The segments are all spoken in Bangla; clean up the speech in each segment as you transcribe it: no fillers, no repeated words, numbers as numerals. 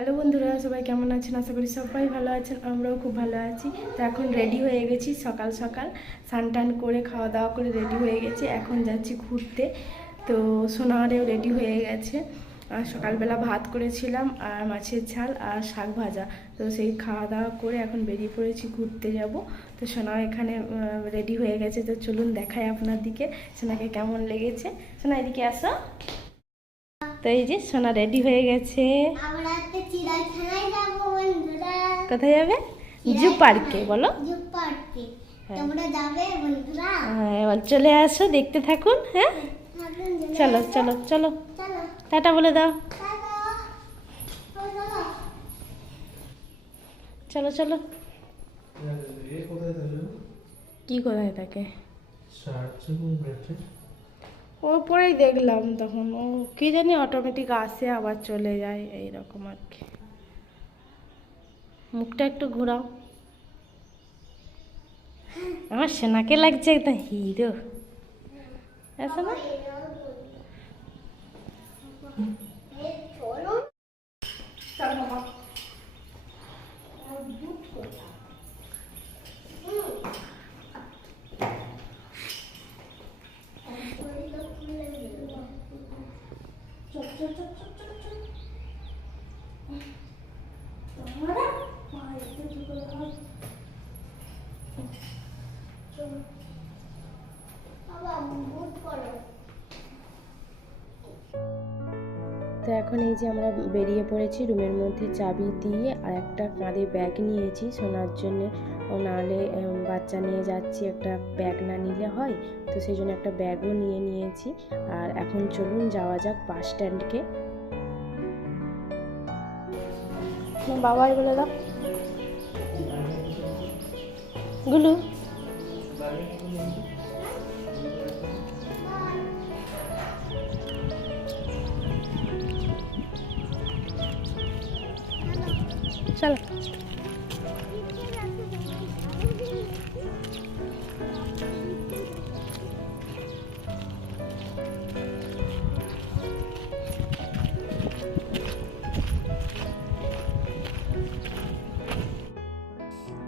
হ্যালো বন্ধুরা, সবাই কেমন আছেন? আশা করি সবাই ভালো আছেন, আমরাও খুব ভালো আছি। তো এখন রেডি হয়ে গেছি, সকাল সকাল স্নান টান করে খাওয়া দাওয়া করে রেডি হয়ে গেছি। এখন যাচ্ছি ঘুরতে। তো সোনারেও রেডি হয়ে গেছে। আর সকালবেলা ভাত করেছিলাম আর মাছের ঝাল আর শাক ভাজা। তো সেই খাওয়া দাওয়া করে এখন বেরিয়ে পড়েছি, ঘুরতে যাব। তো সোনাও এখানে রেডি হয়ে গেছে। তো চলুন দেখাই আপনার দিকে সোনাকে কেমন লেগেছে। সোনা এদিকে আসো। তো এই যে সোনা রেডি হয়ে গেছে। আমরা একটা চিড়িয়াখানায় যাব বন্ধুরা। কোথায় যাবে? জু পার্কে। বলো জু পার্কে। হ্যাঁ। তোমরা যাবে বন্ধুরা? হ্যাঁ, এবার চলে আসো, দেখতে থাকুন। হ্যাঁ, চলো চলো চলো, চলো টাটা বলে দাও। চলো চলো। কি কোথায় থাকে? ও পরেই দেখলাম, তখন ও কি জানি অটোমেটিক আসে আবার চলে যায়, এইরকম আর কি। মুখটা একটু ঘোরাও। আমার সোনাকে লাগছে একদম হিরো। আসো না। তো এখন এই যে আমরা বেরিয়ে পড়েছি, রুমের মধ্যে চাবি দিয়ে আর একটা কাঁধে ব্যাগ নিয়েছি সোনার জন্য। নাহলে বাচ্চা নিয়ে যাচ্ছি, একটা ব্যাগ না নিলে হয়। তো সেই জন্য একটা ব্যাগও নিয়ে নিয়েছি। আর এখন চলুন যাওয়া যাক বাস স্ট্যান্ডকে। বাবাই বলে দাও গুলু। চলো।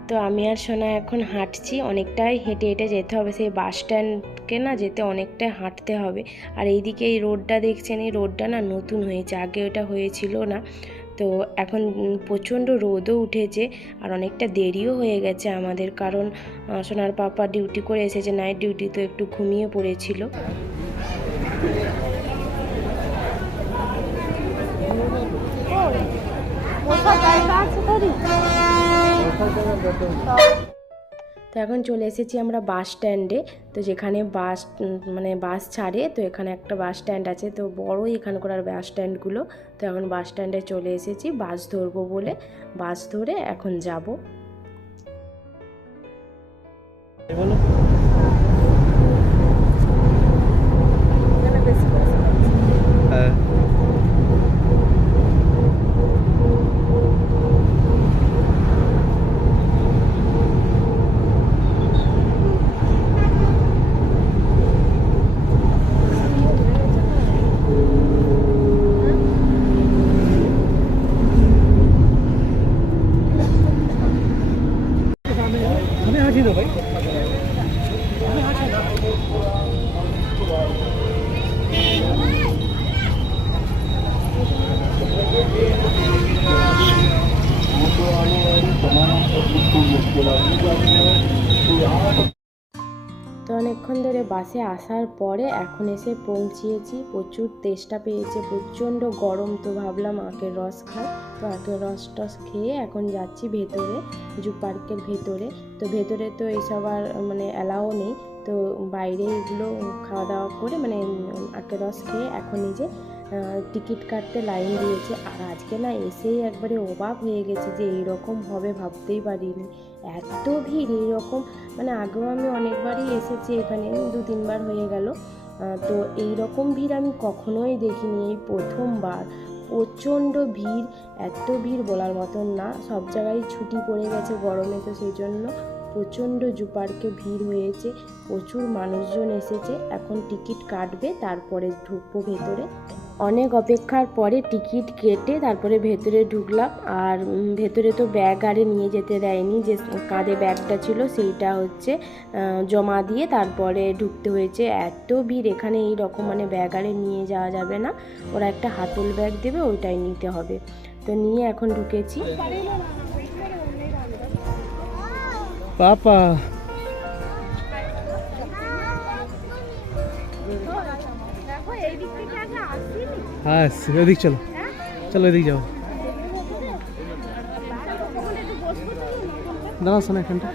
তো আমি আর সোনা এখন হাঁটছি, অনেকটাই হেঁটে হেঁটে যেতে হবে। সেই বাস স্ট্যান্ডকে না যেতে অনেকটাই হাঁটতে হবে। আর এইদিকে এই রোডটা দেখছেন, এই রোডটা না নতুন হয়েছে, আগে ওটা হয়েছিল না। তো এখন প্রচণ্ড রোদও উঠেছে আর অনেকটা দেরিও হয়ে গেছে আমাদের, কারণ সোনার পাপা ডিউটি করে এসেছে, নাইট ডিউটি, তো একটু ঘুমিয়ে পড়েছিল। তো এখন চলে এসেছি আমরা বাস স্ট্যান্ডে। তো যেখানে বাস মানে বাস ছাড়ে, তো এখানে একটা বাস স্ট্যান্ড আছে, তো বড়ই এখানকার বাস স্ট্যান্ডগুলো। তো এখন বাস স্ট্যান্ডে চলে এসেছি, বাস ধরবো বলে। বাস ধরে এখন যাব। তো অনেকক্ষণ ধরে বাসে আসার পরে এখন এসে পৌঁছিয়েছি। প্রচুর তেষ্টা পেয়েছে, প্রচণ্ড গরম। তো ভাবলাম আখের রস খাই। তো আখের রস টস খেয়ে এখন যাচ্ছি ভেতরে, জু পার্কের ভেতরে। তো ভেতরে তো এইসব আর মানে অ্যালাও নেই। তো বাইরে এগুলো খাওয়া দাওয়া করে মানে আখের রস খেয়ে এখন নিজে টিকিট কাটতে লাইন দিয়েছে। আর আজকে না এসেই একবারে অবাক হয়ে গেছে যে এইরকম হবে ভাবতেই পারিনি। এত ভিড় এইরকম, মানে আগেও আমি অনেকবারই এসেছি এখানে, 2-3 বার হয়ে গেল। তো এই রকম ভিড় আমি কখনোই দেখিনি, এই প্রথমবার। প্রচণ্ড ভিড়, এত ভিড় বলার মতন না। সব জায়গায় ছুটি পড়ে গেছে গরমে, তো সেই জন্য প্রচণ্ড জু পার্কে ভিড় হয়েছে, প্রচুর মানুষজন এসেছে। এখন টিকিট কাটবে, তারপরে ঢুকবো ভেতরে। অনেক অপেক্ষার পরে টিকিট কেটে তারপরে ভেতরে ঢুকলাম। আর ভেতরে তো ব্যাগ আরে নিয়ে যেতে দেয়নি, যে কাঁধে ব্যাগটা ছিল সেইটা হচ্ছে জমা দিয়ে তারপরে ঢুকতে হয়েছে। এত ভিড় এখানে, এই রকম মানে ব্যাগ আরে নিয়ে যাওয়া যাবে না, ওরা একটা হাতল ব্যাগ দেবে, ওইটাই নিতে হবে। তো নিয়ে এখন ঢুকেছি। পাপা হ্যাঁ ওদিক চলো, চলো এদিক যাও। দাঁড়াও শোনা এখানটা।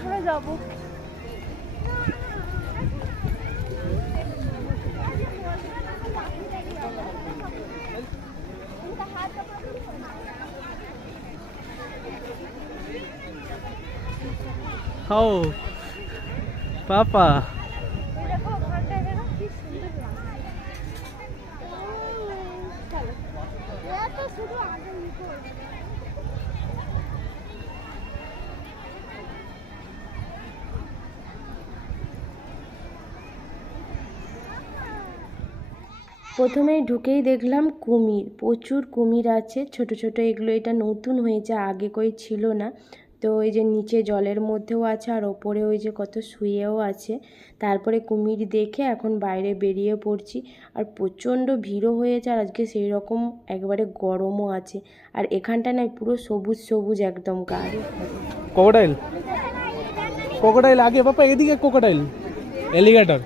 হাও পাপা প্রথমেই ঢুকেই দেখলাম কুমির, প্রচুর কুমির আছে, ছোট ছোট এগুলো। এটা নতুন হয়েছে, আগে কই ছিল না। তো এই যে নিচে জলের মধ্যেও আছে, আর ওপরে ওই যে কত শুয়েও আছে। তারপরে কুমির দেখে এখন বাইরে বেরিয়ে পড়ছি। আর প্রচণ্ড ভিড়ও হয়েছে, আর আজকে সেই রকম একবারে গরমও আছে। আর এখানটা না পুরো সবুজ সবুজ একদম গাড়ি। ক্রোকোডাইল, ক্রোকোডাইল আগে পাপা, এদিকে ক্রোকোডাইল, এলিগেটর।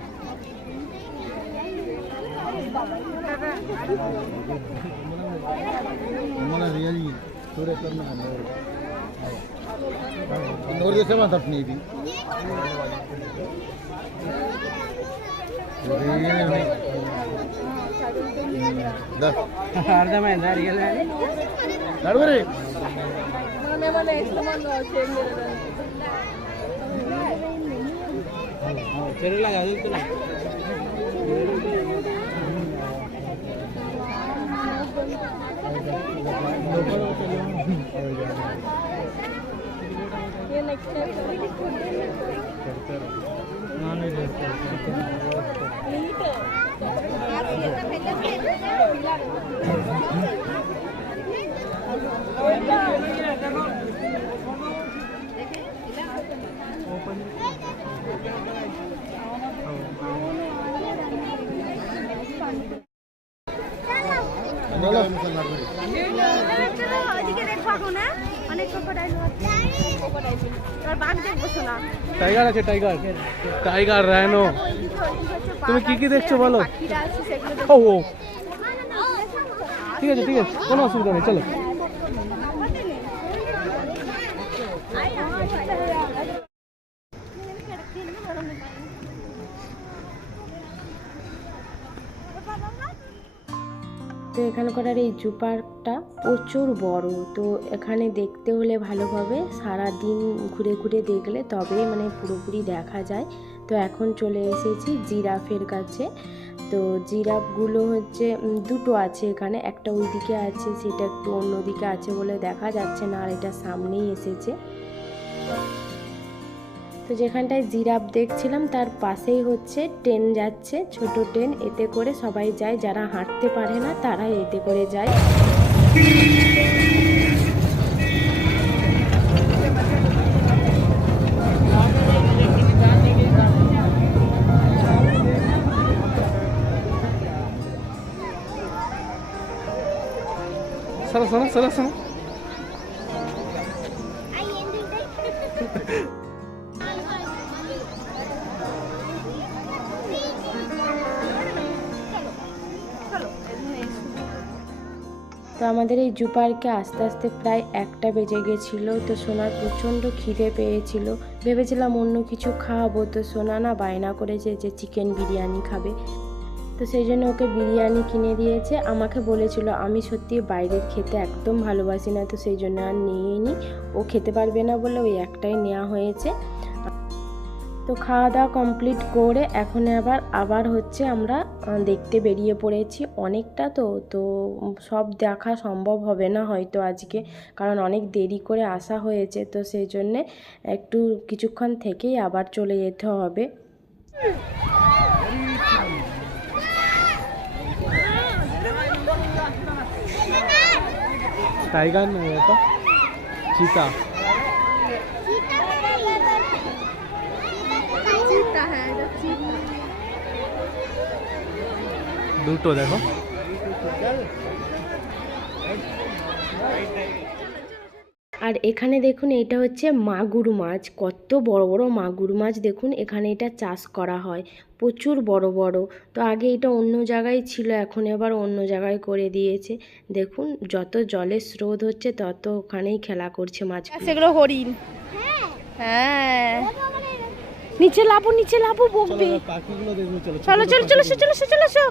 টাইগার আছে, টাইগার, টাইগার, রাইনো। তুমি কি কি দেখছো বলো? ও ও ঠিক আছে, ঠিক আছে, কোনো অসুবিধা নেই, চলো। তো এখানকার এই জু পার্কটা প্রচুর বড়। তো এখানে দেখতে হলে ভালোভাবে সারা দিন ঘুরে ঘুরে দেখলে তবেই মানে পুরোপুরি দেখা যায়। তো এখন চলে এসেছি জিরাফের কাছে। তো জিরাফগুলো হচ্ছে দুটো আছে এখানে, একটা ওইদিকে আছে, সেটা একটু অন্যদিকে আছে বলে দেখা যাচ্ছে না, আর এটা সামনেই এসেছে। তো যেখানটায় জিরাফ দেখছিলাম তার পাশেই হচ্ছে ট্রেন যাচ্ছে, ছোট ট্রেন। এতে করে সবাই যায়, যারা হাঁটতে পারে না তারা এতে করে যায়। সরো সরো সরো সরো। তো আমাদের এই জু পার্কে আস্তে আস্তে প্রায় 1টা বেজে গেছিলো। তো সোনার প্রচণ্ড খিদে পেয়েছিল, ভেবেছিলাম অন্য কিছু খাওয়াবো। তো সোনা না বায়না করেছে যে চিকেন বিরিয়ানি খাবে। তো সেই জন্য ওকে বিরিয়ানি কিনে দিয়েছে। আমাকে বলেছিল, আমি সত্যি বাইরের খেতে একদম ভালোবাসি না, তো সেই জন্য আর নিইনি। ও খেতে পারবে না বলে ওই একটাই নেওয়া হয়েছে। তো খাওয়া দাওয়া কমপ্লিট করে এখন আবার হচ্ছে আমরা দেখতে বেরিয়ে পড়েছি। অনেকটা তো সব দেখা সম্ভব হবে না হয়তো আজকে, কারণ অনেক দেরি করে আসা হয়েছে। তো সেই জন্যে একটু কিছুক্ষণ থেকেই আবার চলে যেতে হবে। টাইগার না এটা চিতা। দুটো দেখো। আর এখানে দেখুন এটা হচ্ছে মাগুর মাছ, কত বড় বড় মাগুর মাছ দেখুন। এখানে এটা চাষ করা হয়, প্রচুর বড় বড়। তো আগে এটা অন্য জায়গায় ছিল, এখন এবার অন্য জায়গায় করে দিয়েছে। দেখুন যত জলের স্রোত হচ্ছে তত ওখানেই খেলা করছে মাছ। সেগুলো হরিণ। হ্যাঁ নিচে লাবো, নিচে লাবো, বকবে। পাখিগুলো দেখবো, চলো চলো চলো চলো চলো চলো চলো।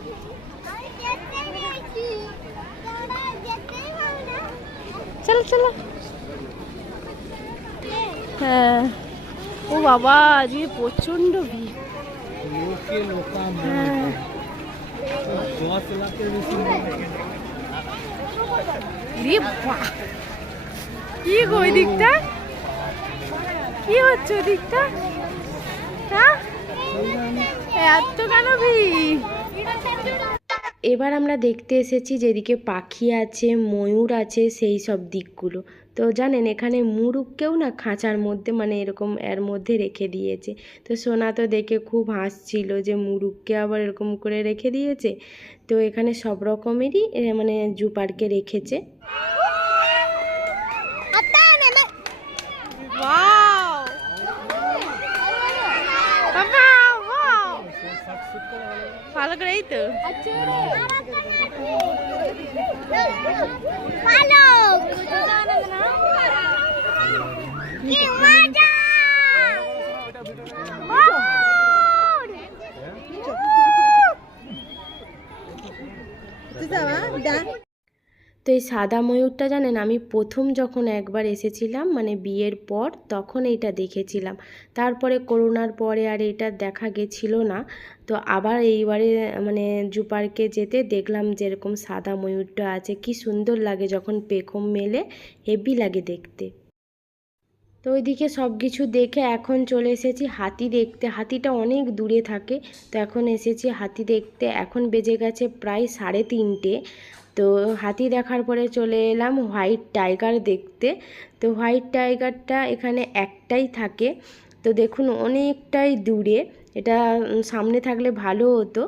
চলো চলো। হ্যাঁ ও বাবা, আজকে প্রচন্ড ভিড়। হ্যাঁ 10 লাখের বেশি। কি গো ওই দিকটা, কি হচ্ছে ওই দিকটা? হ্যাঁ এত কেন ভিড়? এবার আমরা দেখতে এসেছি যেদিকে পাখি আছে, ময়ূর আছে, সেই সব দিকগুলো। তো জানেন এখানে মুরুগকেও না খাঁচার মধ্যে মানে এরকম এর মধ্যে রেখে দিয়েছে। তো সোনা তো দেখে খুব হাসছিল যে মুরুগকে আবার এরকম করে রেখে দিয়েছে। তো এখানে সব রকমেরই মানে জু পার্কে রেখেছে। ভালো করে, এই তো তো এই সাদা ময়ূরটা জানেন আমি প্রথম যখন একবার এসেছিলাম মানে বিয়ের পর, তখন এইটা দেখেছিলাম। তারপরে করোনার পরে আর এটা দেখা গেছিল না। তো আবার এইবারে মানে জু পার্কে যেতে দেখলাম যেরকম সাদা ময়ূরটা আছে, কি সুন্দর লাগে যখন পেখম মেলে, হেভি লাগে দেখতে। তো ওইদিকে সব কিছু দেখে এখন চলে এসেছি হাতি দেখতে। হাতিটা অনেক দূরে থাকে, তো এখন এসেছি হাতি দেখতে। এখন বেজে গেছে প্রায় 3:30। তো হাতি দেখার পরে চলে এলাম হোয়াইট টাইগার দেখতে। তো হোয়াইট টাইগারটা এখানে একটাই থাকে। তো দেখুন অনেকটাই দূরে, এটা সামনে থাকলে ভালো হতো।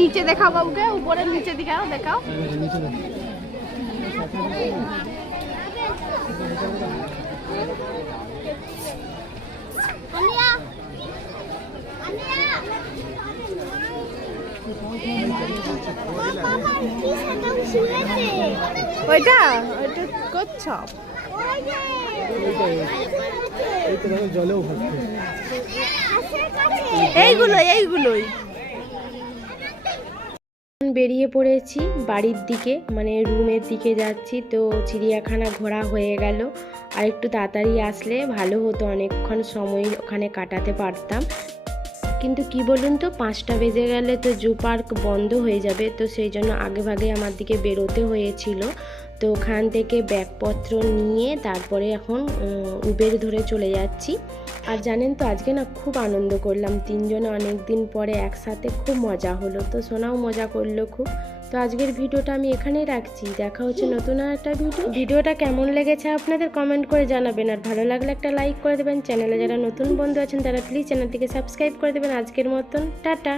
নিচে দেখাও বাবুকে, উপরের নিচে দেখাও, দেখাও। ওইটা ওইটা কচ্ছপ। জলেও ভাসছে। এইগুলোই বেরিয়ে পড়েছি বাড়ির দিকে, মানে রুমের দিকে যাচ্ছি। তো চিড়িয়াখানা ঘোরা হয়ে গেল, আর একটু তাড়াতাড়ি আসলে ভালো হতো, অনেকক্ষণ সময় ওখানে কাটাতে পারতাম। কিন্তু কি বলুন তো, 5টা বেজে গেলে তো জু পার্ক বন্ধ হয়ে যাবে। তো সেই জন্য আগে ভাগে আমার দিকে বেরোতে হয়েছিল। তো ওখান থেকে ব্যাগপত্র নিয়ে তারপরে এখন উবের ধরে চলে যাচ্ছি। আর জানেন তো আজকে না খুব আনন্দ করলাম, 3 জনে অনেক দিন পরে একসাথে, খুব মজা হলো। তো সোনাও মজা করলো খুব। তো আজকের ভিডিওটা আমি এখানেই রাখছি, দেখা হচ্ছে নতুন একটা ভিডিওটা কেমন লেগেছে আপনাদের কমেন্ট করে জানাবেন। আর ভালো লাগলে একটা লাইক করে দেবেন। চ্যানেলে যারা নতুন বন্ধু আছেন তারা প্লিজ চ্যানেলটিকে সাবস্ক্রাইব করে দেবেন। আজকের মতন টাটা।